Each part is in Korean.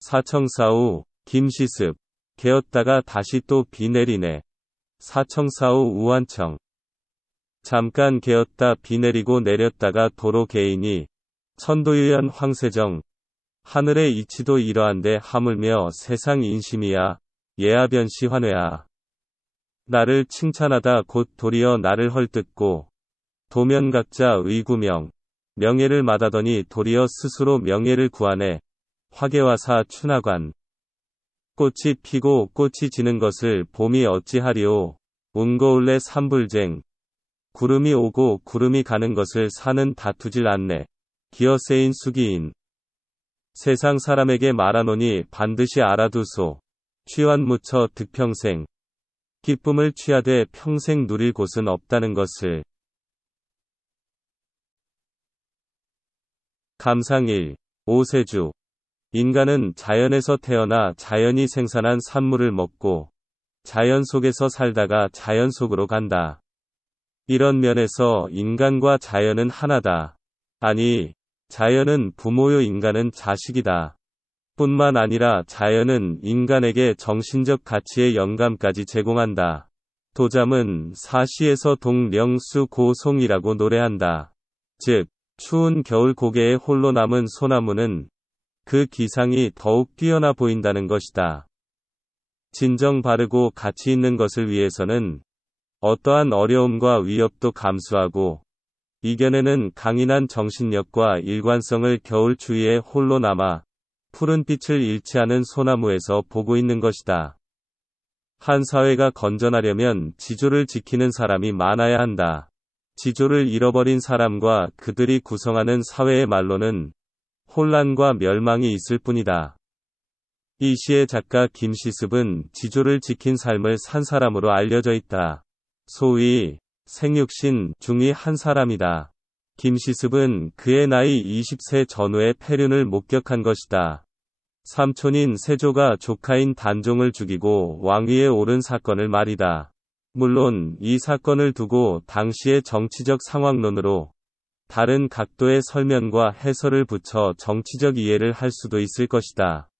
사청사후 김시습 개었다가 다시 또 비 내리네. 사청사후 우환청 잠깐 개었다 비 내리고 내렸다가 도로 개이니 천도유연 황세정 하늘의 이치도 이러한데 하물며 세상 인심이야 예하변시 환회야. 나를 칭찬하다 곧 도리어 나를 헐뜯고 도면각자 의구명 명예를 받아더니 도리어 스스로 명예를 구하네. 화계와사 춘하관 꽃이 피고 꽃이 지는 것을 봄이 어찌하리오. 운거울래 삼불쟁 구름이 오고 구름이 가는 것을 사는 다투질 않네. 기어세인 수기인 세상 사람에게 말하노니 반드시 알아두소. 취환 묻혀 득평생 기쁨을 취하되 평생 누릴 곳은 없다는 것을. 감상1. 오세주 인간은 자연에서 태어나 자연이 생산한 산물을 먹고 자연 속에서 살다가 자연 속으로 간다. 이런 면에서 인간과 자연은 하나다. 아니, 자연은 부모요 인간은 자식이다. 뿐만 아니라 자연은 인간에게 정신적 가치의 영감까지 제공한다. 도잠은 사시에서 동령수 고송이라고 노래한다. 즉, 추운 겨울 고개에 홀로 남은 소나무는 그 기상이 더욱 뛰어나 보인다는 것이다. 진정 바르고 가치 있는 것을 위해서는 어떠한 어려움과 위협도 감수하고 이겨내는 강인한 정신력과 일관성을 겨울 추위에 홀로 남아 푸른 빛을 잃지 않은 소나무에서 보고 있는 것이다. 한 사회가 건전하려면 지조를 지키는 사람이 많아야 한다. 지조를 잃어버린 사람과 그들이 구성하는 사회의 말로는 혼란과 멸망이 있을 뿐이다. 이 시의 작가 김시습은 지조를 지킨 삶을 산 사람으로 알려져 있다. 소위 생육신 중의 한 사람이다. 김시습은 그의 나이 20세 전후에 폐륜을 목격한 것이다. 삼촌인 세조가 조카인 단종을 죽이고 왕위에 오른 사건을 말이다. 물론 이 사건을 두고 당시의 정치적 상황론으로 다른 각도의 설명과 해설을 붙여 정치적 이해를 할 수도 있을 것이다.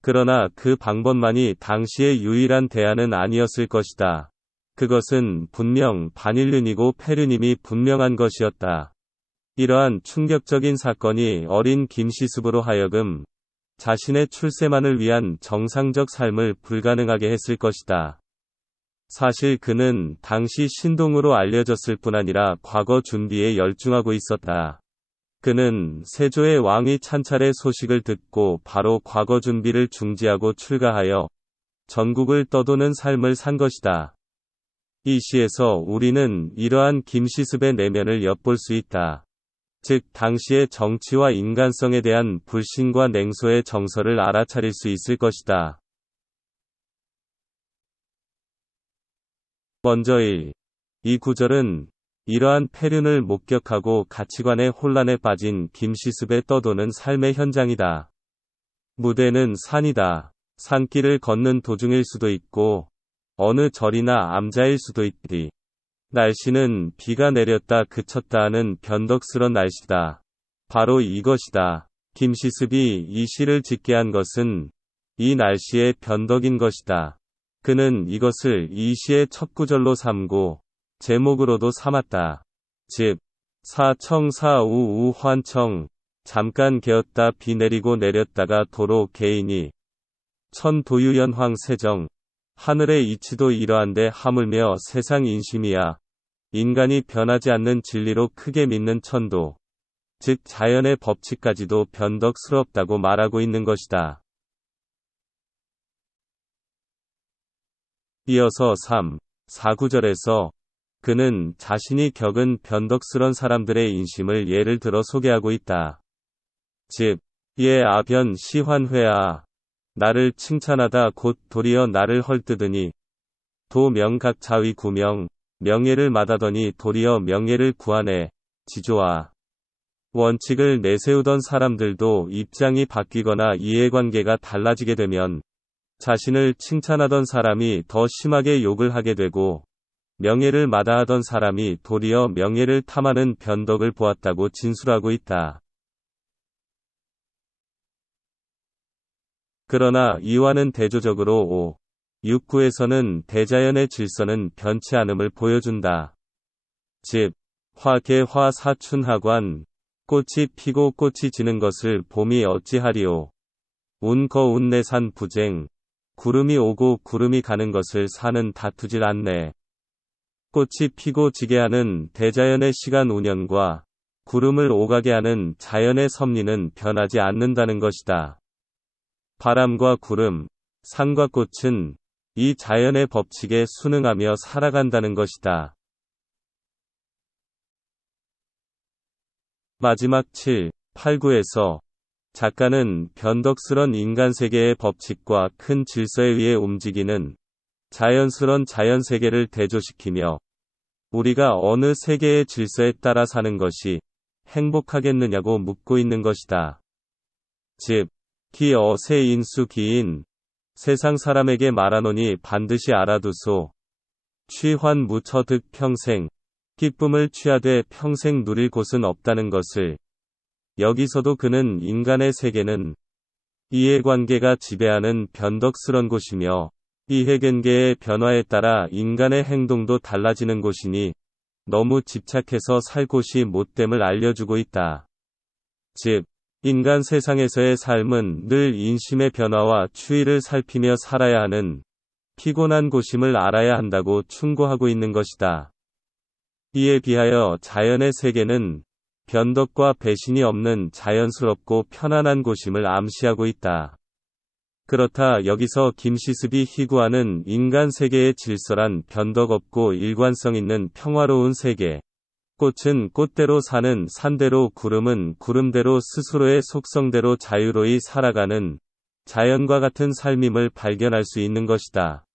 그러나 그 방법만이 당시의 유일한 대안은 아니었을 것이다. 그것은 분명 반일륜이고 폐륜임이 분명한 것이었다. 이러한 충격적인 사건이 어린 김시습으로 하여금 자신의 출세만을 위한 정상적 삶을 불가능하게 했을 것이다. 사실 그는 당시 신동으로 알려졌을 뿐 아니라 과거 준비에 열중하고 있었다. 그는 세조의 왕위 찬찰의 소식을 듣고 바로 과거 준비를 중지하고 출가하여 전국을 떠도는 삶을 산 것이다. 이 시에서 우리는 이러한 김시습의 내면을 엿볼 수 있다. 즉 당시의 정치와 인간성에 대한 불신과 냉소의 정서를 알아차릴 수 있을 것이다. 먼저 1. 이 구절은 이러한 폐륜을 목격하고 가치관의 혼란에 빠진 김시습의 떠도는 삶의 현장이다. 무대는 산이다. 산길을 걷는 도중일 수도 있고 어느 절이나 암자일 수도 있디. 날씨는 비가 내렸다 그쳤다 하는 변덕스런 날씨다. 바로 이것이다. 김시습이 이 시를 짓게 한 것은 이 날씨의 변덕인 것이다. 그는 이것을 이 시의 첫 구절로 삼고 제목으로도 삼았다. 즉, 사청사우 우환청 잠깐 개었다 비 내리고 내렸다가 도로 개이니 천도유연 황세정 하늘의 이치도 이러한데 하물며 세상 인심이야. 인간이 변하지 않는 진리로 크게 믿는 천도, 즉 자연의 법칙까지도 변덕스럽다고 말하고 있는 것이다. 이어서 3, 4구절에서 그는 자신이 겪은 변덕스런 사람들의 인심을 예를 들어 소개하고 있다. 즉, 예 아변 시환회아 나를 칭찬하다 곧 도리어 나를 헐뜯으니 도명각 자위 구명 명예를 받아더니 도리어 명예를 구하네. 지조와 원칙을 내세우던 사람들도 입장이 바뀌거나 이해관계가 달라지게 되면 자신을 칭찬하던 사람이 더 심하게 욕을 하게 되고 명예를 마다하던 사람이 도리어 명예를 탐하는 변덕을 보았다고 진술하고 있다. 그러나 이와는 대조적으로 5, 6구에서는 대자연의 질서는 변치 않음을 보여준다. 집, 화, 개, 화, 사춘, 하관, 꽃이 피고 꽃이 지는 것을 봄이 어찌하리오. 운, 거, 운, 내산, 부쟁, 구름이 오고 구름이 가는 것을 산은 다투질 않네. 꽃이 피고 지게 하는 대자연의 시간 운연과 구름을 오가게 하는 자연의 섭리는 변하지 않는다는 것이다. 바람과 구름, 산과 꽃은 이 자연의 법칙에 순응하며 살아간다는 것이다. 마지막 7, 8, 9에서 작가는 변덕스런 인간 세계의 법칙과 큰 질서에 의해 움직이는 자연스런 자연세계를 대조시키며 우리가 어느 세계의 질서에 따라 사는 것이 행복하겠느냐고 묻고 있는 것이다. 집, 기, 어, 세, 인수, 기인. 세상 사람에게 말하노니 반드시 알아두소. 취환, 무처, 득, 평생. 기쁨을 취하되 평생 누릴 곳은 없다는 것을. 여기서도 그는 인간의 세계는 이해관계가 지배하는 변덕스런 곳이며 이해관계의 변화에 따라 인간의 행동도 달라지는 곳이니 너무 집착해서 살 곳이 못됨을 알려주고 있다. 즉, 인간 세상에서의 삶은 늘 인심의 변화와 추이를 살피며 살아야 하는 피곤한 곳임을 알아야 한다고 충고하고 있는 것이다. 이에 비하여 자연의 세계는 변덕과 배신이 없는 자연스럽고 편안한 곳임을 암시하고 있다. 그렇다 여기서 김시습이 희구하는 인간 세계의 질서란 변덕 없고 일관성 있는 평화로운 세계. 꽃은 꽃대로 사는 산대로 구름은 구름대로 스스로의 속성대로 자유로이 살아가는 자연과 같은 삶임을 발견할 수 있는 것이다.